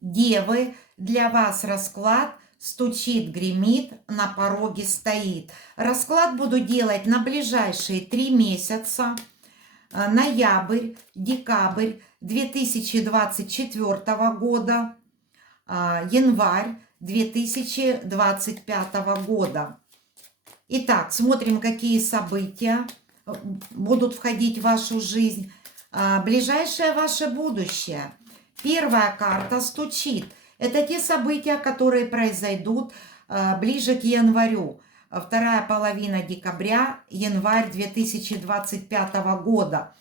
Девы, для вас расклад стучит, гремит, на пороге стоит. Расклад буду делать на ближайшие 3 месяца. Ноябрь, декабрь 2024 года, январь 2025 года. Итак, смотрим, какие события будут входить в вашу жизнь. Ближайшее ваше будущее. Первая карта стучит. Это те события, которые произойдут ближе к январю. Вторая половина декабря, январь 2025 года.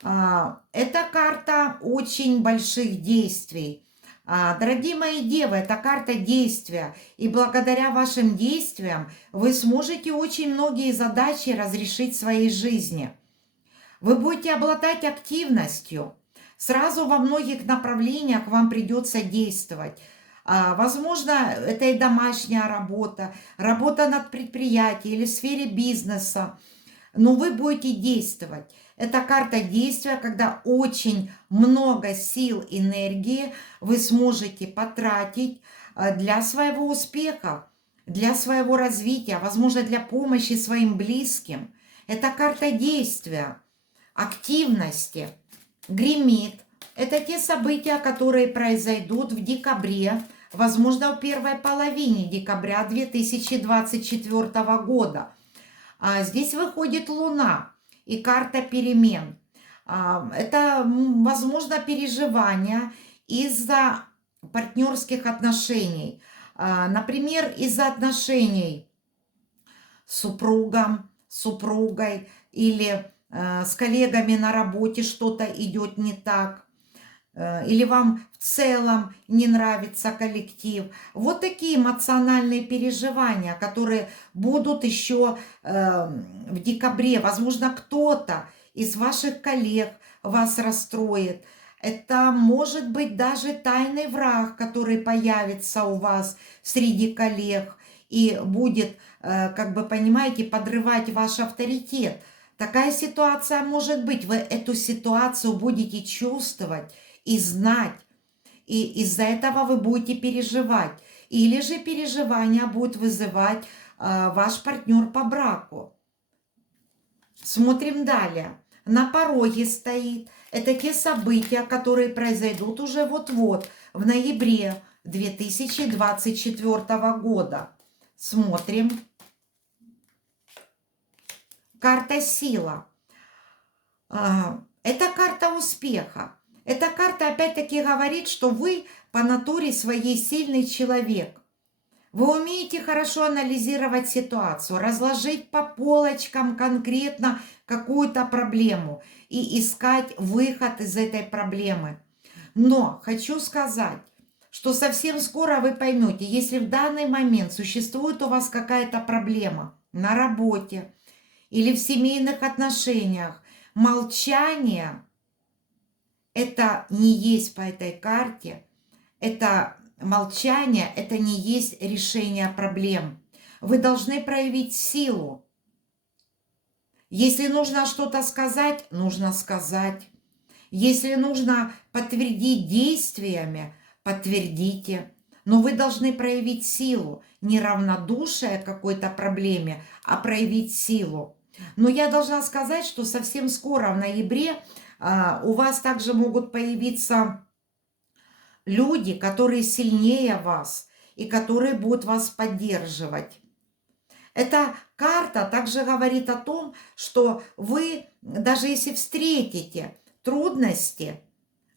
Это карта очень больших действий. Дорогие мои девы, это карта действия. И благодаря вашим действиям вы сможете очень многие задачи разрешить в своей жизни. Вы будете обладать активностью. Сразу во многих направлениях вам придется действовать. Возможно, это и домашняя работа, работа над предприятием или в сфере бизнеса. Но вы будете действовать. Это карта действия, когда очень много сил, энергии вы сможете потратить для своего успеха, для своего развития, возможно, для помощи своим близким. Это карта действия, активности, гремит. Это те события, которые произойдут в декабре, возможно, в первой половине декабря 2024 года. Здесь выходит Луна и карта перемен. Это, возможно, переживания из-за партнерских отношений. Например, из-за отношений с супругом, супругой или с коллегами на работе что-то идет не так. Или вам в целом не нравится коллектив. Вот такие эмоциональные переживания, которые будут еще в декабре. Возможно, кто-то из ваших коллег вас расстроит. Это может быть даже тайный враг, который появится у вас среди коллег и будет, как бы понимаете, подрывать ваш авторитет. Такая ситуация может быть. Вы эту ситуацию будете чувствовать и знать. И из-за этого вы будете переживать. Или же переживания будет вызывать ваш партнер по браку. Смотрим далее. На пороге стоит. Это те события, которые произойдут уже вот-вот, в ноябре 2024 года. Смотрим. Карта сила. Это карта успеха. Эта карта опять-таки говорит, что вы по натуре своей сильный человек. Вы умеете хорошо анализировать ситуацию, разложить по полочкам конкретно какую-то проблему и искать выход из этой проблемы. Но хочу сказать, что совсем скоро вы поймете, если в данный момент существует у вас какая-то проблема на работе или в семейных отношениях, молчание – это не есть по этой карте, это молчание, это не есть решение проблем. Вы должны проявить силу. Если нужно что-то сказать, нужно сказать. Если нужно подтвердить действиями, подтвердите. Но вы должны проявить силу, не равнодушие к какой-то проблеме, а проявить силу. Но я должна сказать, что совсем скоро, в ноябре, у вас также могут появиться люди, которые сильнее вас и которые будут вас поддерживать. Эта карта также говорит о том, что вы, даже если встретите трудности,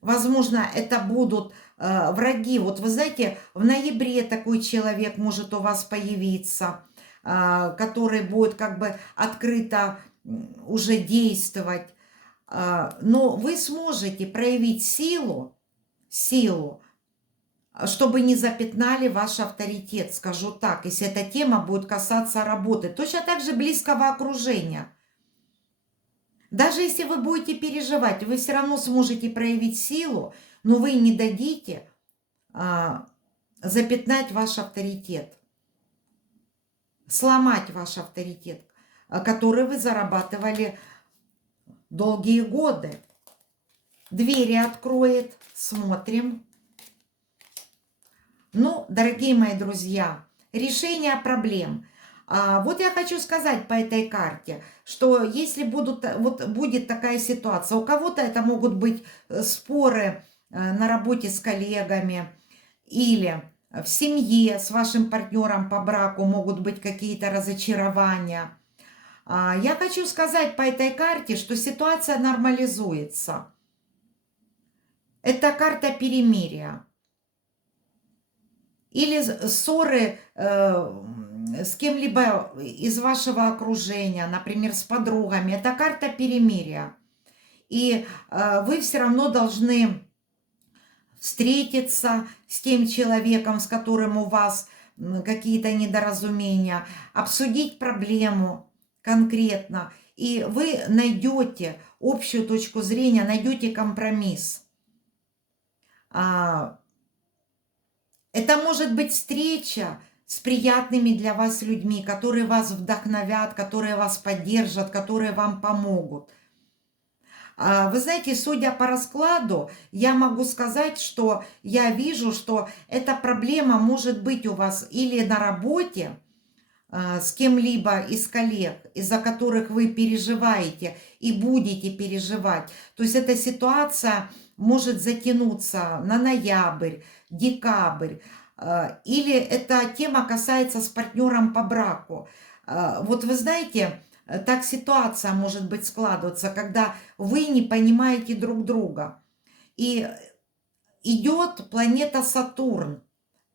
возможно, это будут враги. Вот вы знаете, в ноябре такой человек может у вас появиться, который будет как бы открыто уже действовать. Но вы сможете проявить силу, чтобы не запятнали ваш авторитет, скажу так, если эта тема будет касаться работы. Точно так же близкого окружения. Даже если вы будете переживать, вы все равно сможете проявить силу, но вы не дадите запятнать ваш авторитет, сломать ваш авторитет, который вы зарабатывали долгие годы. Двери откроет, смотрим. Ну, дорогие мои друзья, решение проблем. Вот я хочу сказать по этой карте, что если вот будет такая ситуация, у кого-то это могут быть споры на работе с коллегами или в семье с вашим партнером по браку могут быть какие-то разочарования. Я хочу сказать по этой карте, что ситуация нормализуется. Это карта перемирия. Или ссоры с кем-либо из вашего окружения, например, с подругами. Это карта перемирия. И вы все равно должны встретиться с тем человеком, с которым у вас какие-то недоразумения, обсудить проблему конкретно. И вы найдете общую точку зрения, найдете компромисс. Это может быть встреча с приятными для вас людьми, которые вас вдохновят, которые вас поддержат, которые вам помогут. Вы знаете, судя по раскладу, я могу сказать, что я вижу, что эта проблема может быть у вас или на работе с кем-либо из коллег, из-за которых вы переживаете и будете переживать. То есть эта ситуация может затянуться на ноябрь, декабрь. Или эта тема касается с партнером по браку. Вот вы знаете, так ситуация может быть складываться, когда вы не понимаете друг друга. И идет планета Сатурн,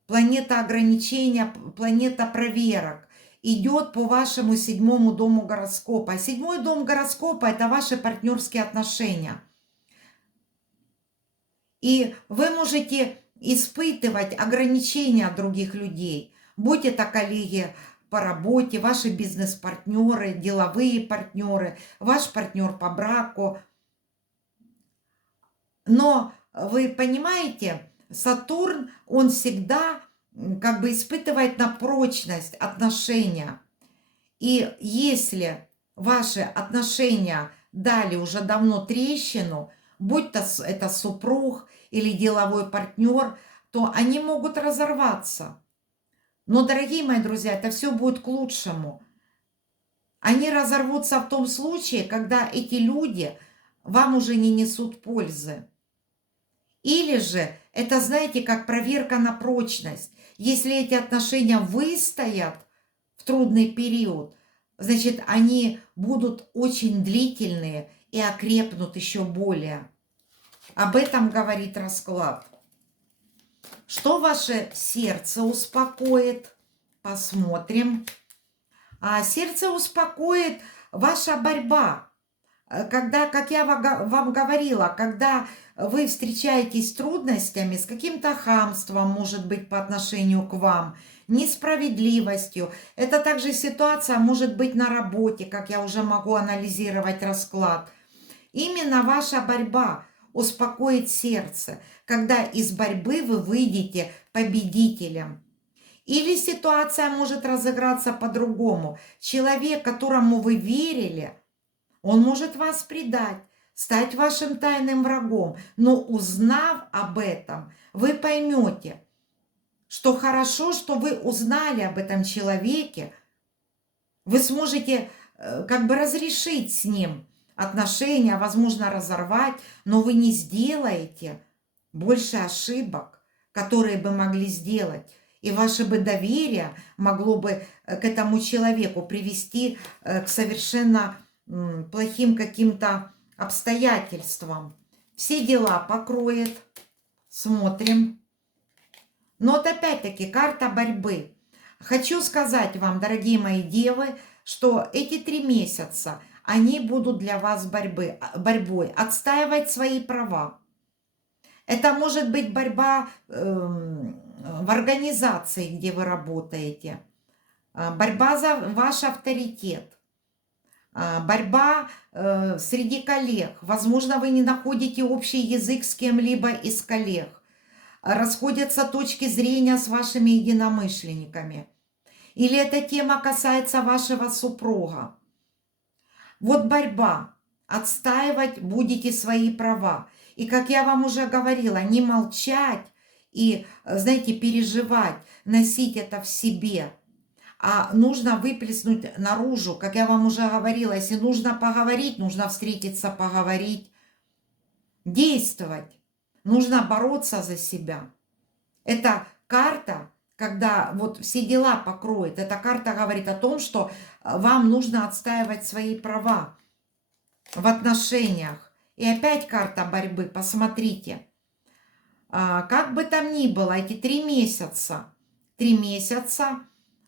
планета ограничения, планета проверок. Идет по вашему 7-му дому гороскопа. А 7-й дом гороскопа – это ваши партнерские отношения. И вы можете испытывать ограничения от других людей, будь это коллеги по работе, ваши бизнес-партнеры, деловые партнеры, ваш партнер по браку. Но вы понимаете, Сатурн, он всегда как бы испытывает на прочность отношения. И если ваши отношения дали уже давно трещину, будь то это супруг или деловой партнер, то они могут разорваться. Но, дорогие мои друзья, это все будет к лучшему. Они разорвутся в том случае, когда эти люди вам уже не несут пользы. Или же это, знаете, как проверка на прочность. Если эти отношения выстоят в трудный период, значит, они будут очень длительные и окрепнут еще более. Об этом говорит расклад. Что ваше сердце успокоит? Посмотрим. Сердце успокоит ваша борьба. Когда, как я вам говорила, когда вы встречаетесь с трудностями, с каким-то хамством, может быть, по отношению к вам, несправедливостью. Это также ситуация может быть на работе, как я уже могу анализировать расклад. Именно ваша борьба успокоит сердце, когда из борьбы вы выйдете победителем. Или ситуация может разыграться по-другому. Человек, которому вы верили, он может вас предать, стать вашим тайным врагом. Но узнав об этом, вы поймете, что хорошо, что вы узнали об этом человеке. Вы сможете как бы разрешить с ним отношения, возможно, разорвать, но вы не сделаете больше ошибок, которые бы могли сделать. И ваше бы доверие могло бы к этому человеку привести к совершенно плохим каким-то обстоятельствам. Все дела покроет. Смотрим. Но вот опять-таки карта борьбы. Хочу сказать вам, дорогие мои девы, что эти 3 месяца, они будут для вас борьбой. Отстаивать свои права. Это может быть борьба в организации, где вы работаете. Борьба за ваш авторитет. Борьба среди коллег. Возможно, вы не находите общий язык с кем-либо из коллег. Расходятся точки зрения с вашими единомышленниками. Или эта тема касается вашего супруга. Вот борьба. Отстаивать будете свои права. И, как я вам уже говорила, не молчать и, знаете, переживать, носить это в себе. А нужно выплеснуть наружу, как я вам уже говорила, если нужно поговорить, нужно встретиться, поговорить, действовать. Нужно бороться за себя. Это карта, когда вот все дела покроет. Эта карта говорит о том, что вам нужно отстаивать свои права в отношениях. И опять карта борьбы. Посмотрите. Как бы там ни было, эти 3 месяца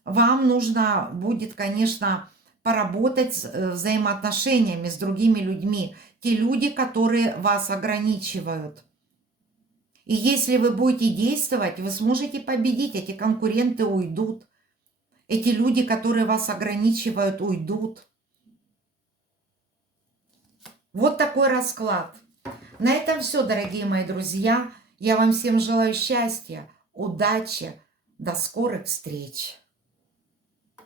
вам нужно будет, конечно, поработать с взаимоотношениями с другими людьми. Те люди, которые вас ограничивают. И если вы будете действовать, вы сможете победить. Эти конкуренты уйдут. Эти люди, которые вас ограничивают, уйдут. Вот такой расклад. На этом все, дорогие мои друзья. Я вам всем желаю счастья, удачи. До скорых встреч.